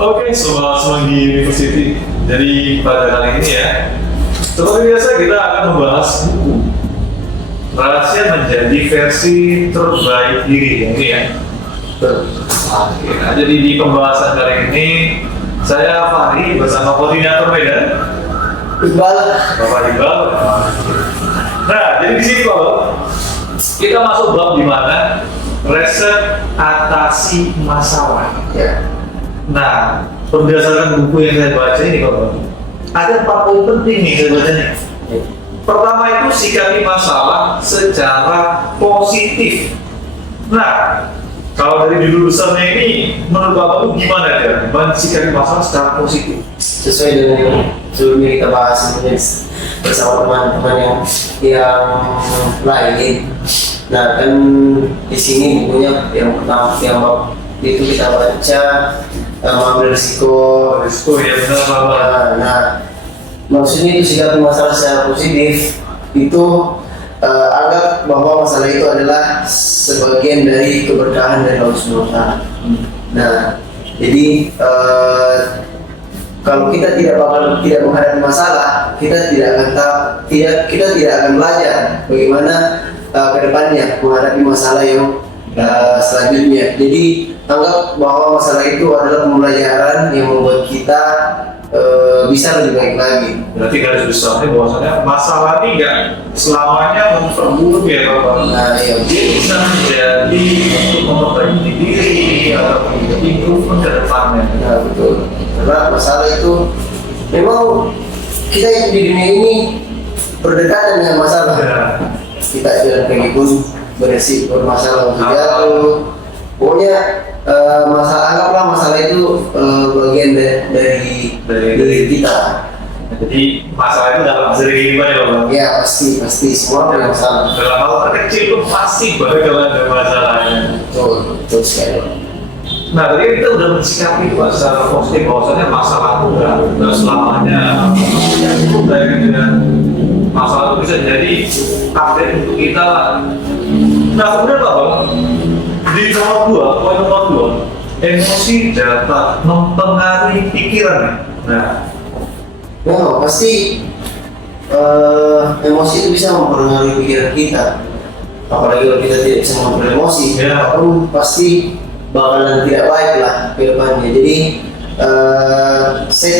Oke, Sobat Semanggi University. Jadi pada kali ini ya, seperti biasa kita akan membahas buku Rahasia Menjadi Versi Terbaik Diri ini ya. Oke, nah, jadi di pembahasan kali ini saya Fahri bersama koordinator Medan Iqbal. Bapak Iqbal. Nah, jadi di sini kalau kita masuk bab di mana resep atasi masalah. Ya. Nah, berdasarkan buku yang saya baca ini Bapak, ada 4 poin penting nih saya bacanya. Pertama itu sikapi masalah secara positif. Nah, kalau dari judul besarnya ini, menurut Bapak itu gimana ya? Sikapi masalah secara positif. Sesuai dengan yang sebelumnya kita bahas sebenarnya bersama teman-teman yang lain. Nah, kan di sini bukunya yang pertama yang itu kita baca mengambil risiko ya benar Bapak. Nah, maksudnya itu sikapi masalah secara positif itu anggap bahwa masalah itu adalah sebagian dari keberkahan dari Allah Subhanahu wa Ta'ala. Nah, jadi kalau kita tidak menghadapi masalah, kita tidak akan belajar bagaimana kedepannya menghadapi masalah yang selanjutnya. Jadi anggap bahwa masalah itu adalah pembelajaran yang membuat kita bisa lebih baik lagi. Berarti garis besarnya bahwasanya masalah ini nggak selamanya memperburuk ya Bapak. Nah, ya, Dia bisa menjadi untuk memperbaiki diri atau improvement ke depannya. nah, betul. Karena masalah itu memang kita hidup di dunia ini berdekatan dengan masalah. Ya. Kita jalan kaki pun bermasalah untuk jatuh. Pokoknya anggaplah masalah itu bagian dari kita. Jadi masalah itu dalam seri kehidupan ya Bapak. Ya pasti semua ada masalah. Dalam hal terkecil itu pasti bakalan ada masalahnya. Betul sekali. Nah, tadi kita udah mensikapi Pak secara positif bahwasanya masalah itu nggak selamanya itu dari masalah itu bisa jadi update untuk kita lah. Nah, kemudian Bapak di poin nomor 2, emosi dapat mempengaruhi pikiran. Nah, Pasti emosi itu bisa mempengaruhi pikiran kita. Apalagi kalau kita tidak bisa mengontrol emosi, apapun pasti bakalan tidak baik lah ke depannya. Jadi saya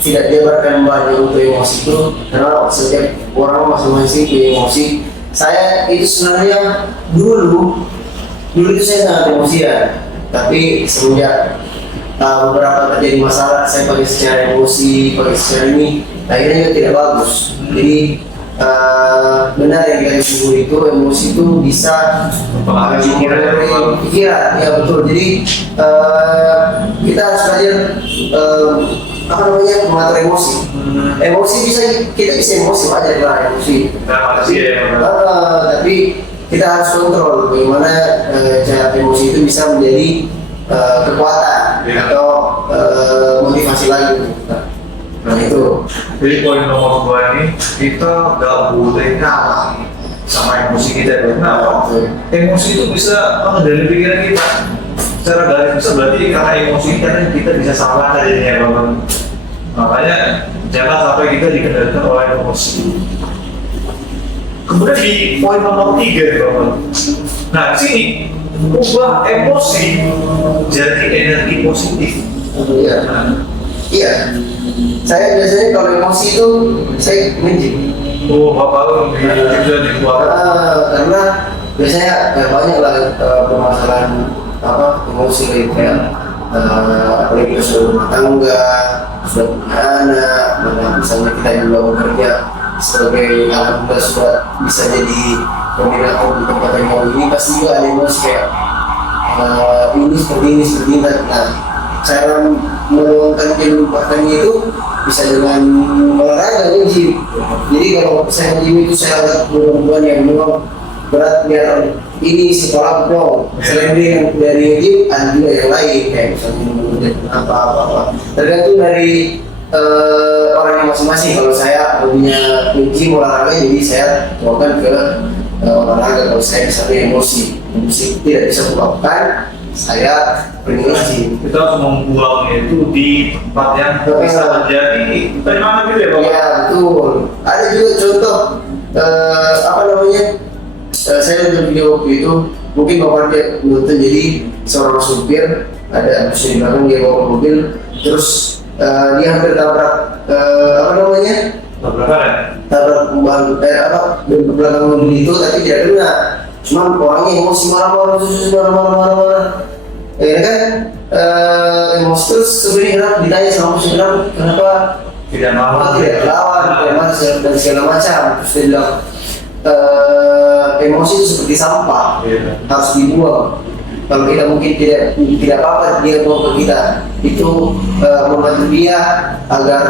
tidak jabarkan banyak untuk emosi itu karena setiap orang masing-masing punya emosi. Saya itu sebenarnya dulu itu saya sangat emosian, tapi semenjak beberapa terjadi masalah saya pakai secara emosi, pakai secara ini akhirnya juga tidak bagus. Jadi benar yang kita sebut itu emosi itu bisa mempengaruhi pikiran, ya betul. Jadi kita harus belajar mengatur emosi. Emosi kita bisa emosi wajar lah emosi. Tapi kita harus kontrol bagaimana cara emosi itu bisa menjadi kekuatan atau motivasi lagi untuk kita. Nah itu. Jadi poin nomor 2 ini kita nggak boleh kalah sama emosi kita. Kenapa? Emosi itu bisa mengendalikan pikiran kita. Secara garis besar berarti karena emosi kita bisa salah jadinya Bapak. Makanya jangan sampai kita dikendalikan oleh emosi. Kemudian di poin nomor 3 Bapak. Nah di sini ubah emosi jadi energi positif. Iya. Saya biasanya kalau emosi itu saya menjim. Bapak juga dikeluarkan. Karena biasanya banyak lah permasalahan emosi kayak apalagi kita sudah rumah tangga, sudah punya anak, misalnya kita juga bekerja sebagai alhamdulillah sudah bisa jadi koordinator di tempat yang mau ini, pasti juga ada emosi kayak ini seperti ini. Nah, cara meluangkan kehidupannya itu bisa dengan olahraga gym. Jadi kalau saya gym itu saya agak beban yang memang berat biar ini sekolah pro. Selain dari gym ada juga yang lain kayak misalnya apa. Tergantung dari orang yang masing-masing. Kalau saya punya gym olahraga, jadi saya bawakan ke olahraga. Kalau saya misalnya emosi tidak bisa melakukan, saya beremosi. Kita harus membuangnya itu di tempat yang bisa terjadi. Dari mana gitu ya Pak? Ya betul. Ada juga contoh apa namanya? Saya nonton video waktu itu, mungkin bapak dia nonton jadi seorang supir, ada bus di belakang, dia bawa mobil, terus dia hampir tabrak apa namanya? Tabrakan. Tabrak apa di belakang mobil itu, tapi tidak kena. Cuman orangnya emosi marah. Ya kan emosi, terus sebenarnya ditanya sama musik kenapa Tidak mau. tidak lawan, dan segala macam. Terus dia bilang emosi itu seperti sampah, Iya. harus dibuang. Kalau kita mungkin tidak apa-apa dia buang ke kita, itu membantu dia agar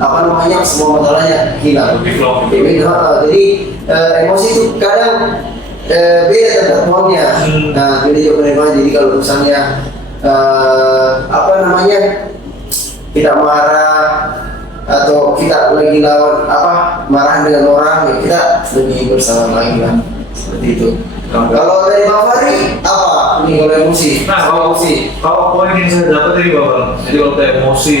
apa namanya semua masalahnya hilang. Jadi emosi itu kadang beda tempat buangnya. Nah beda juga menerima. Jadi kalau misalnya apa namanya kita marah atau kita lagi lawan apa marah dengan orang, ya kita lebih bersabar lagi lah, seperti itu. Kalau dari Bang Fahri apa ini kalau emosi? Nah, kalau poin yang saya dapat dari Bapak, jadi kalau kita emosi,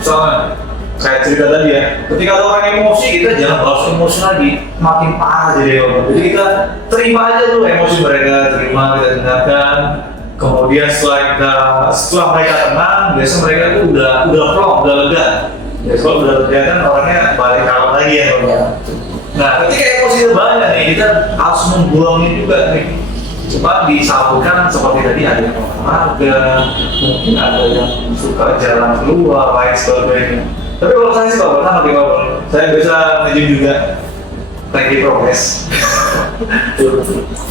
misalnya kayak cerita tadi ya, ketika ada orang emosi kita jangan balas emosi lagi, makin parah jadi Bapak. Jadi kita terima aja dulu emosi mereka, terima, kita dengarkan. Kemudian setelah mereka tenang, biasanya mereka tuh udah plong, udah lega. Ya kalau udah lega kan orangnya balik kalem lagi ya Bapak. Nah, ketika emosinya banyak nih, kita harus membuangnya juga nih. Cuma disalurkan seperti tadi ada yang olahraga, mungkin ada yang suka jalan keluar, lain sebagainya. Tapi kalau saya sih Pak, pernah lagi Pak, saya bisa nge-gym juga, lagi progres.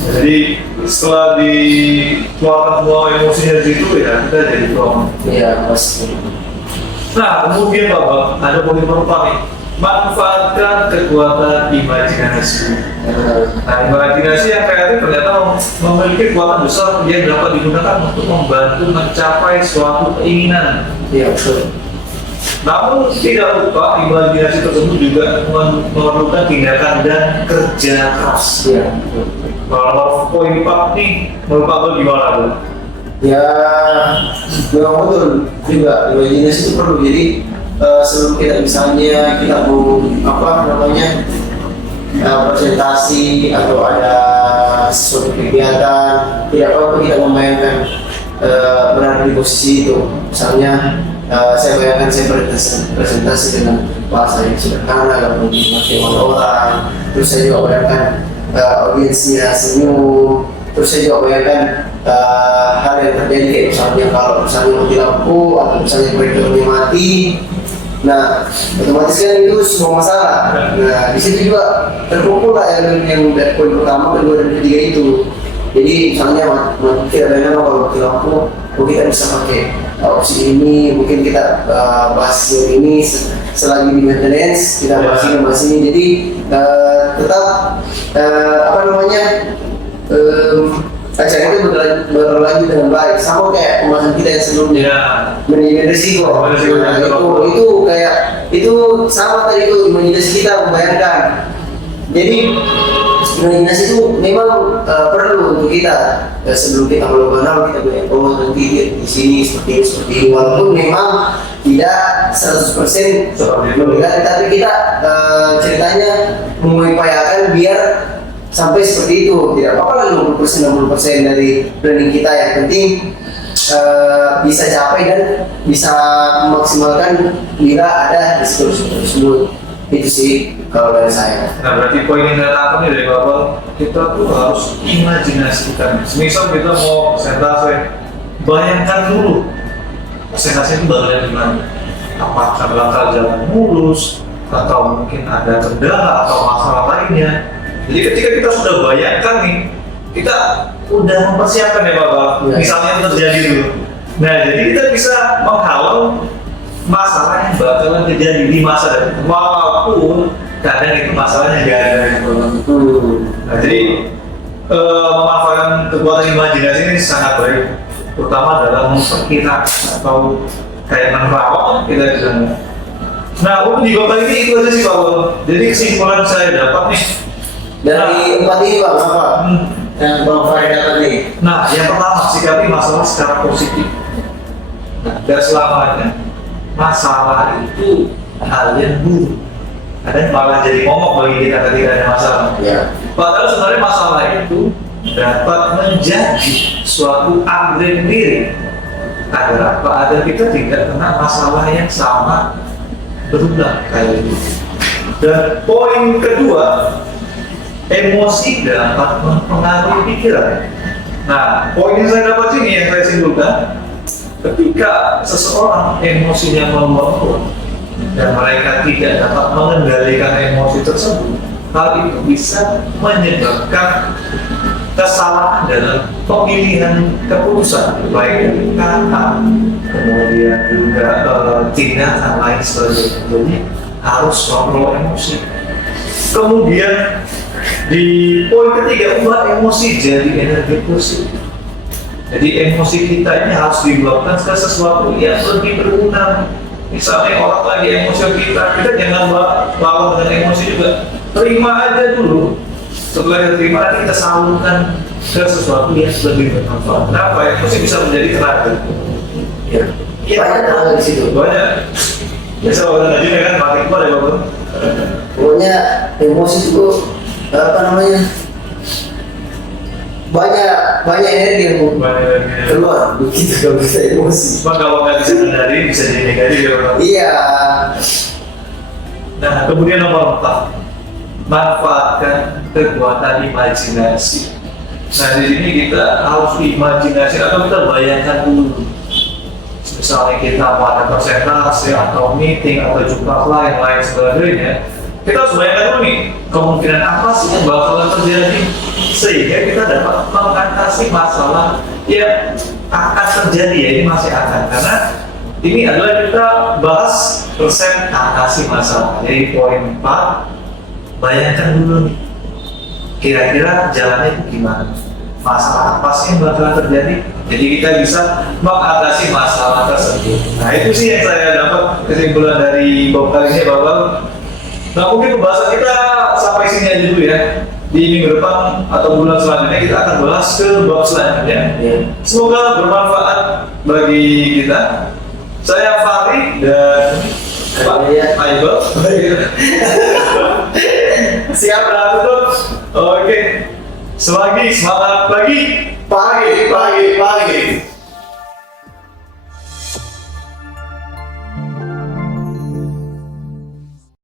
Jadi setelah dikeluarkan semua emosinya dari situ ya, kita jadi plong. Iya pasti. Nah, kemudian Bapak, ada poin pertama nih. Manfaatkan kekuatan imajinasi. Nah, imajinasi yang kreatif ternyata memiliki kekuatan besar yang dapat digunakan untuk membantu mencapai suatu keinginan. Iya betul. Namun tidak lupa imajinasi tersebut juga memerlukan tindakan dan kerja keras. Iya. Kalau poin 4 nih, menurut Pak gimana Bu? Ya memang betul juga imajinasi itu perlu. Jadi sebelum kita misalnya kita mau apa namanya presentasi atau ada suatu kegiatan, tidak apa-apa kita membayangkan berada di posisi itu. Misalnya saya bayangkan saya presentasi dengan bahasa yang sederhana, gak perlu dimengerti oleh orang. Terus saya juga bayangkan audiensnya senyum. Terus saya juga bayangkan hal yang terjadi kayak misalnya kalau misalnya mati lampu atau misalnya proyektornya mati. Nah, otomatis kan itu semua masalah. Nah, di situ juga terkumpul lah elemen yang dari poin pertama, kedua, dan ketiga itu. Jadi misalnya kita bayangkan kalau mati lampu, mungkin kita bisa pakai opsi ini, mungkin kita bahas yang ini selagi di maintenance, kita bahas ini. Jadi tetap apa namanya acara itu berlanjut dengan baik, sama kayak pembahasan kita yang sebelumnya. Manajemen risiko. Nah, itu kayak itu sama tadi itu imajinasi kita membayangkan. Jadi imajinasi itu memang perlu untuk kita sebelum kita melakukan hal, kita bilang oh nanti di sini seperti ini, walaupun memang tidak 100% mendekati, tapi kita ceritanya mengupayakan biar sampai seperti itu. Tidak apa-apa lah 50% 60% dari planning kita, yang penting bisa capai dan bisa memaksimalkan bila ada risiko tersebut. Itu sih kalau dari saya. Nah, berarti poin yang saya tangkap nih dari Bapak, kita tuh harus imajinasikan. Misal kita mau presentasi, bayangkan dulu presentasi itu bagian gimana. Apakah bakal jalan mulus, atau mungkin ada kendala atau masalah lainnya. Jadi ketika kita sudah bayangkan nih, kita udah mempersiapkan ya Bapak, misalnya itu terjadi dulu. Nah, jadi kita bisa menghalau masalah yang bakalan terjadi di masa depan, walaupun kadang itu masalahnya nggak ada yang Nah, jadi memanfaatkan kekuatan imajinasi ini sangat baik, terutama dalam memperkirakan atau kayak menerawang kita bilang. Nah, untuk di kali ini itu aja sih Pak. Jadi kesimpulan saya dapat nih dari empat ini Bang, apa? Yang Bang Farid dapat nih. Nah, yang pertama, sikapi masalah secara positif. Nah, dan selamanya masalah itu hal yang buruk. Kadang malah jadi momok bagi kita ketika ada masalah. Ya. Padahal sebenarnya masalah itu dapat menjadi suatu upgrade diri agar apa? Agar kita tidak kena masalah yang sama berulang kali ini. Dan poin kedua, emosi dapat mempengaruhi pikiran. Nah, poin yang saya dapat ini yang saya simpulkan, ketika seseorang emosinya meluap dan mereka tidak dapat mengendalikan emosi tersebut, hal itu bisa menyebabkan kesalahan dalam pemilihan keputusan, baik dari kata, kemudian juga tindakan lain sebagainya. Jadi harus kontrol emosi. Kemudian di poin ketiga, ubah emosi jadi energi positif. Jadi emosi kita ini harus diluapkan ke sesuatu yang lebih berguna. Misalnya orang lagi emosi kita jangan lawan dengan emosi juga. Terima aja dulu. Setelah diterima, kita salurkan ke sesuatu yang lebih bermanfaat. Kenapa? Emosi bisa menjadi tenaga. Ya. Banyak tenaga di situ. Banyak. Biasa orang ngaji kan pakai apa ya Bapak? Pokoknya emosi itu apa namanya? Banyak energi yang keluar begitu kalau kita emosi. Cuma kalau nggak bisa mengendali bisa jadi negatif ya Bapak. Iya. Nah, kemudian nomor 4, manfaatkan kekuatan imajinasi. Nah, di sini kita harus imajinasi atau kita bayangkan dulu. Misalnya kita mau ada presentasi atau meeting atau jumpa klien lain sebagainya, kita harus bayangkan dulu nih kemungkinan apa sih yang bakalan terjadi sehingga kita dapat mengatasi masalah yang akan terjadi. Ya, ini masih akan, karena ini adalah kita bahas persen atasi masalah. Jadi poin 4, bayangkan dulu nih kira-kira jalannya itu gimana, masalah apa sih yang bakalan terjadi, jadi kita bisa mengatasi masalah tersebut. Nah, itu sih yang saya dapat kesimpulan dari bab kali ini Bapak. Nah, mungkin pembahasan kita sampai sini aja dulu ya. Di minggu depan atau bulan selanjutnya kita akan bahas ke bab selanjutnya. Semoga bermanfaat bagi kita. Saya Fahri dan Pak Aibel. Siap tutup. Oke. Selagi semangat pagi.